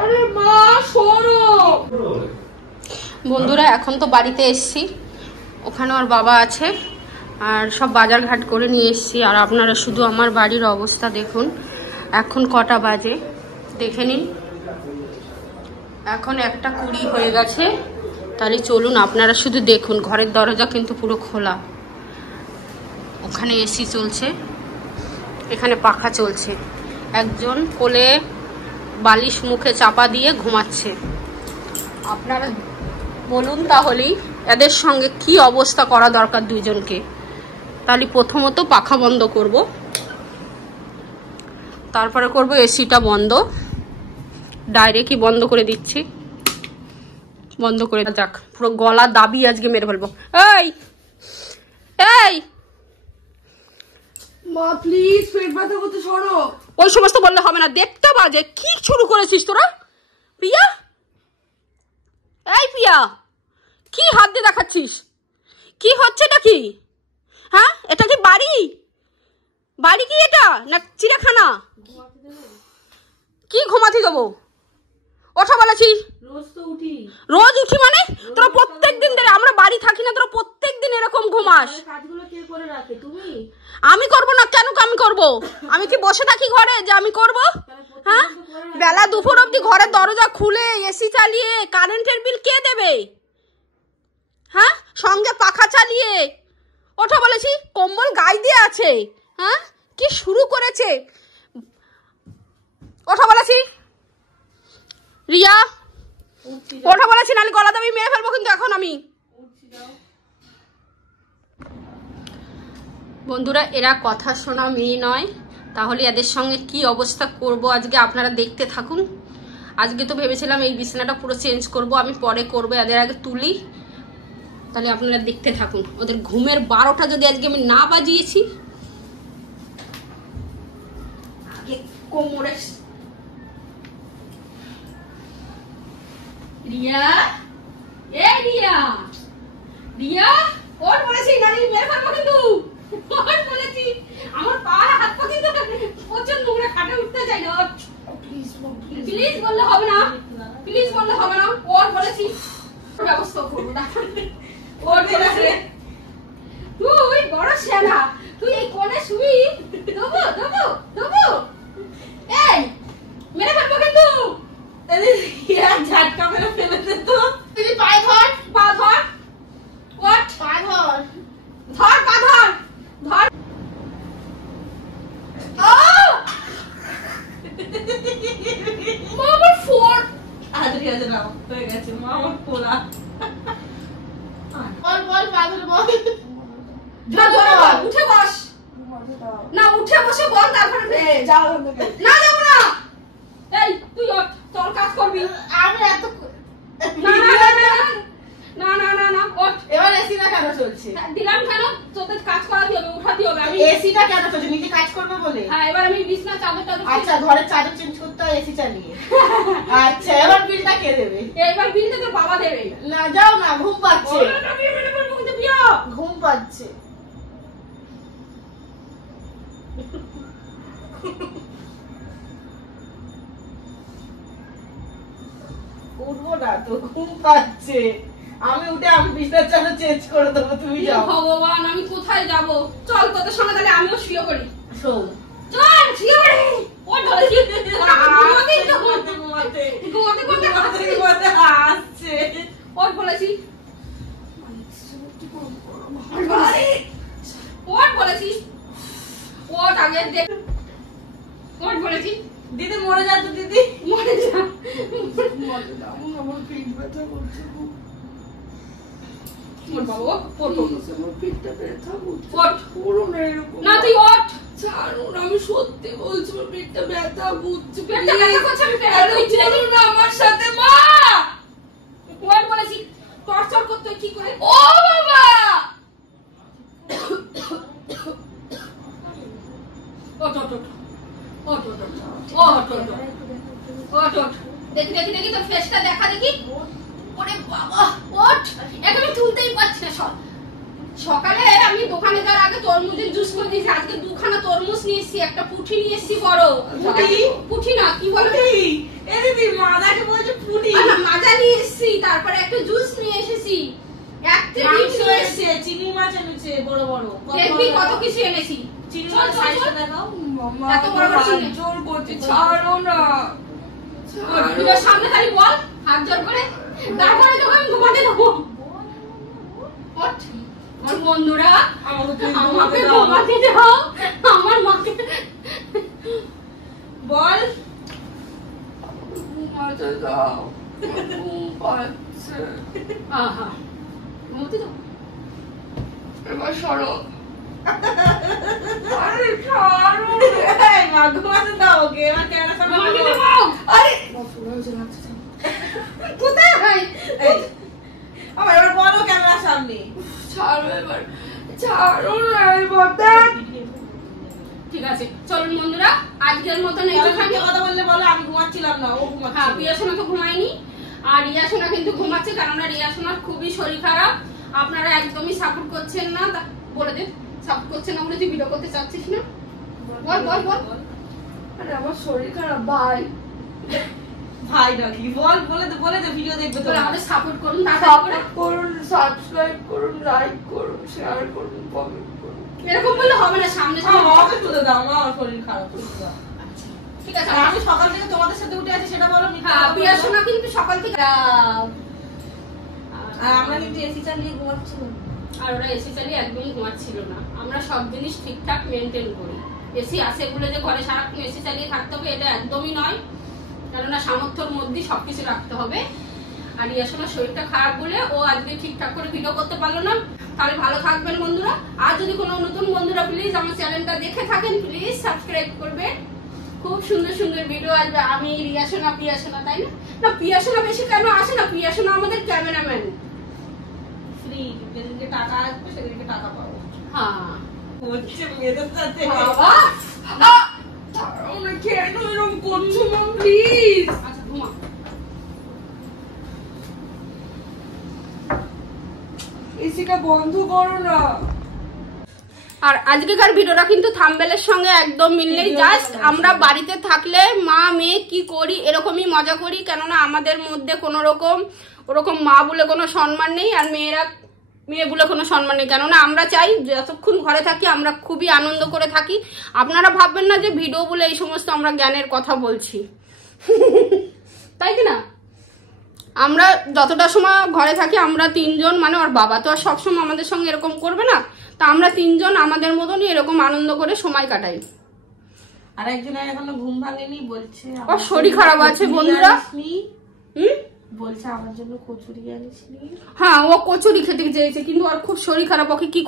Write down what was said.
আরে মা সরো। বন্ধুরা এখন তো বাড়িতে এসছি, ওখানে ওর বাবা আছে আর সব বাজার ঘাট করে নিয়ে এসছি। আর আপনারা শুধু আমার বাড়ির অবস্থা দেখুন, এখন কটা বাজে দেখে নিন, এখন 1:20 হয়ে গেছে। তাহলে চলুন আপনারা শুধু দেখুন, ঘরের দরজা কিন্তু পুরো খোলা, ওখানে এসি চলছে, এখানে পাখা চলছে, একজন কোলে বালিশ মুখে চাপা দিয়ে ঘুমাচ্ছে। আপনারা বলুন তাহলেই এদের সঙ্গে কি অবস্থা করা দরকার দুইজনকে। তাহলে প্রথমত পাখা বন্ধ করব, তারপরে করব এসিটা বন্ধ, ডাইরেক্টই বন্ধ করে দিচ্ছি, বন্ধ করে যাক, পুরো গলা দাবি আজকে মেরে ফেলবো। এই এই মা প্লিজ, পেট ব্যথা করতে সরো। ওই সমস্ত বললে হবে না, দেখতে বাজে। কি শুরু করেছিস তোরা? প্রিয়া, এই প্রিয়া, কি হাত দিয়ে দেখাচ্ছিস? কি হচ্ছে এটা? কি হ্যাঁ, এটা কি বাড়ি? বাড়ি কি এটা না চিড়িয়াখানা? কি ঘুমাতে দেবো? ওঠা বলেছি। রোজ উঠি মানে? তোরা প্রত্যেক দিন ধরে, আমরা বাড়ি থাকি না, তোরা প্রত্যেক দিন এরকম ঘুমাস। আমি করবো না কেন? আমি করব? আমি কি বসে থাকি ঘরে যে আমি করব? হ্যাঁ, বেলা দুপুর অব্দি ঘরের দরজা খুলে এসি চালিয়ে কারেন্টের বিল কে দেবে? হ্যাঁ, সঙ্গে পাখা চালিয়ে। ওঠা বলেছি, কম্বল গায়ে দিয়ে আছে। হ্যাঁ, কি শুরু করেছে? ওঠা বলেছি। রিয়া, ওঠা বলেছি, নাহলে গলা দাবি মেরে ফেলবো কিন্তু এখন আমি। বন্ধুরা, এরা কথা শোনা মেয়ে নয়, তাহলে এদের সঙ্গে কি অবস্থা করব আজকে আপনারা দেখতে থাকুন। আজকে তো ভেবেছিলাম এই বিছানাটা পুরো চেঞ্জ করব, আমি পরে করবো, এদের আগে তুলি। তাহলে আপনারা দেখতে থাকুন, ওদের ঘুমের 12টা যদি আজকে আমি না বাজিয়েছি। আগে কোমরে। রিয়া, এ রিয়া, রিয়া ওর বলেছি নানি মেরে ফেলবো কিন্তু। ওর বলেছি, আমার পা হাত পা কিন্তু প্রচন্ড নোংরা, খাটে উঠতে চাই না। প্লিজ প্লিজ বললে হবে না, প্লিজ বললে হবে না। ওর বলেছি ব্যবস্থা করবো না। ওর বলেছে তুই বড় সেনা, তুই এই কোণে শুবি। দেবো দেবো দেবো, এই মেরে ফেলবো কিন্তু। ঝাটকা মেরে ফেলে দে তো। তুই পায়ে ধর, পা ধর। ওঠ, পা ধর, ধর পা ধর, ধর। মামার ফোর আজকে আজ না হয়ে গেছে, মা আমার পোলা। বল বল, পা ধরে বল। যা জোরে বল, উঠে বস। না উঠে বসে বল, তারপরে যাও। না যাবো না। এই তুই ওঠ, তোর কাজ করবি। আমি এত না না না না না না না না, ওঠ। এবার এসিটা কেন চলছে? দিলাম কেন? তোদের কাজ করাতে হবে, উঠাতে হবে। আমি এসিটা কেন চলছে? নিজে কাজ করবে বলে? হ্যাঁ, এবার আমি বিছনা চাদর টাদর। আচ্ছা, ঘরের চাদর চেঞ্জ করতে হয় এসি চালিয়ে। আচ্ছা, এবার বিলটা কে দেবে? এবার বিল তো তোর বাবা দেবে। না যাও না, ঘুম পাচ্ছে। বিয়া ঘুম পাচ্ছে। উঠবো না তো, ঘুম পাচ্ছে। আমি উঠে আমি বিছানার চাদর চেঞ্জ করে দেবো, তুমি যাও। ভগবান, আমি কোথায় যাব? চল তোদের সঙ্গে তাহলে আমিও শুয়ে পড়ি। শোন, চল শুয়ে পড়ি। ওর ধরেছি ঘুমাতে আসছে। ওর বলেছি, ওর বলেছি, ওর আগে দেখ। ওর বলেছি দিদি মরে যা তো, দিদি মরে যা। আমার পেট ব্যথা করছে। ওর বাবা ওর আমার পেটটা ব্যথা করছে। ওঠ। পুরো না এরকম। না তুই ওঠ। ছাড়ুন, আমি সত্যি বলছি, আমার পেটটা ব্যথা করছে। পেটটা ব্যথা করছে, আমি পেটটা দিচ্ছি না। করুন না আমার সাথে, মা। ওর বলেছি টর্চার করতে কি করে। ও বাবা, ওঠ ওঠ ওঠ ওঠ ওঠ ওঠ ওঠ ওঠ ওঠ। দেখি দেখি দেখি তোর ফেসটা দেখা দেখি। ওরে বাবা, ওঠ। এখন আমি তুলতেই পারছি না। সকালে আমি দোকানে যাওয়ার আগে তরমুজের জুস করে দিয়েছি, আজকে 2খানা তরমুজ নিয়ে এসেছি, একটা পুঁটি নিয়ে এসেছি বড়। পুঁটি না, কি বলে এ দিদি মাদাকে বলছে পুরি। আর মাজা নিয়ে এসেছি, তারপরে একটা জুস নিয়ে এসেছি, একটা ডিম নিয়ে এসেছি, চিনি মাছ এনেছে বড় বড়। দেখবি কত কিছু এনেছি। চিনি চল, মাছ চল, সাইজটা চল। দেখাও। এত বড় বড় চিনি। জোর করছে, ছাড়ো না। ভিডিওর সামনে খালি বল, হাত জোর করে, তারপরে তোকে আমি ঘুমাতে দেবো। ওঠ। আমার বন্ধুরা আমাকে ঘুমাতে দাও, আমার মাকে বল। ঘুমাতে দাও, ঘুম পাচ্ছে। আহা ঘুমাতে দাও। এবার সরো। আরে ছাড়ো। এই মা ঘুমাতে দাও ওকে, এবার ক্যামেরা সামনে ঘুমাতে বলো। দাও। আরে কোথায়? এই আবার এবার বলো ক্যামেরার সামনে। ছাড়ো এবার, ছাড়ো না এবার। দেখ ঠিক আছে চলুন বন্ধুরা, আজকের মতন তুমি এইখানে। কথা বললে বলো, আমি ঘুমাচ্ছিলাম না, ও হ্যাঁ, ঘুমাচ্ছে। প্রিয়া সোনা তো ঘুমায়নি, আর রিয়া সোনা কিন্তু ঘুমাচ্ছে, কেননা রিয়া সোনার খুবই শরীর খারাপ। আপনারা একদমই সাপোর্ট করছেন না, বলে দেন সাপোর্ট করছেন না বলে তুই ভিডিও করতে চাচ্ছিস না। বল বল বল। আরে আমার শরীর খারাপ ভাই। ভাই নাকি বল, বলে দে ভিডিও দেখবে তো। তোরা আমাদের সাপোর্ট করুন, তাড়াতাড়ি করে। সাপোর্ট করুন, সাবস্ক্রাইব করুন, লাইক করুন, শেয়ার করুন, কমেন্ট করুন। এরকম বললে হবে না, সামনে সামনে। আমাকে তুলে দাও, আমার শরীর খারাপ, তুলে দাও। ঠিক আছে। আর আমি সকাল থেকে তোমাদের সাথে উঠে আছি সেটা বলো। হ্যাঁ, প্রিয়া সোনা কিন্তু সকাল থেকে আর আমরা কিন্তু এসি চালিয়ে ঘুমাচ্ছিলাম। আর ওরা এসি চালিয়ে একদমই ঘুমাচ্ছিল না। আমরা সব জিনিস ঠিকঠাক মেনটেন করি। এসি আসে বলে যে ঘরে সারাক্ষণ এসি চালিয়ে থাকতে হবে, এটা একদমই নয়, কেননা সামর্থ্যের মধ্যেই সবকিছু রাখতে হবে। আর ইয়াসোনার শরীরটা খারাপ বলে ও আজকে ঠিকঠাক করে ভিডিও করতে পারলো না। তাহলে ভালো থাকবেন বন্ধুরা। আর যদি কোনো নতুন বন্ধুরা প্লিজ আমার চ্যানেলটা দেখে থাকেন, প্লিজ সাবস্ক্রাইব করবেন। খুব সুন্দর সুন্দর ভিডিও আসবে। আমি রিয়াসোনা, প্রিয়াসোনা, তাই না? না, প্রিয়াসোনা বেশি কেন আসে না, প্রিয়াসোনা আমাদের ক্যামেরাম্যান। ফ্রি, যেদিনকে টাকা আসবে সেদিনকে টাকা পাবো। হ্যাঁ হচ্ছে মেয়েদের সাথে। বাবা, ছাড়ো না, কেন এরকম করছো না প্লিজ। আচ্ছা ঘুমা। এসিটা বন্ধ করো না। আর আজকেকার ভিডিওটা কিন্তু থাম্বনেলের সঙ্গে একদম মিললেই, জাস্ট আমরা বাড়িতে থাকলে মা মেয়ে কি করি এরকমই মজা করি, কেননা আমাদের মধ্যে কোনো রকম ওরকম মা বলে কোনো সম্মান নেই, আর মেয়ে বলে কোনো সম্মান নেই। কেননা আমরা চাই যতক্ষণ ঘরে থাকি আমরা খুবই আনন্দ করে থাকি। আপনারা ভাববেন না যে ভিডিও বলে এই সমস্ত আমরা জ্ঞানের কথা বলছি, তাই কি না? আমরা যতটা সময় ঘরে থাকি আমরা তিনজন, মানে ওর বাবা তো আর সবসময় আমাদের সঙ্গে এরকম করবে না, তা আমরা তিনজন আমাদের মতনই এরকম আনন্দ করে সময় কাটাই। আর একজনের এখনো ঘুম ভাঙেনি, বলছে ওর শরীর খারাপ আছে বন্ধুরা। বলছে আমার জন্য কচুরি আনিসনি। হ্যাঁ, ও কচুরি খেতে চেয়েছে, কিন্তু ওর খুব শরীর খারাপ, ওকে কি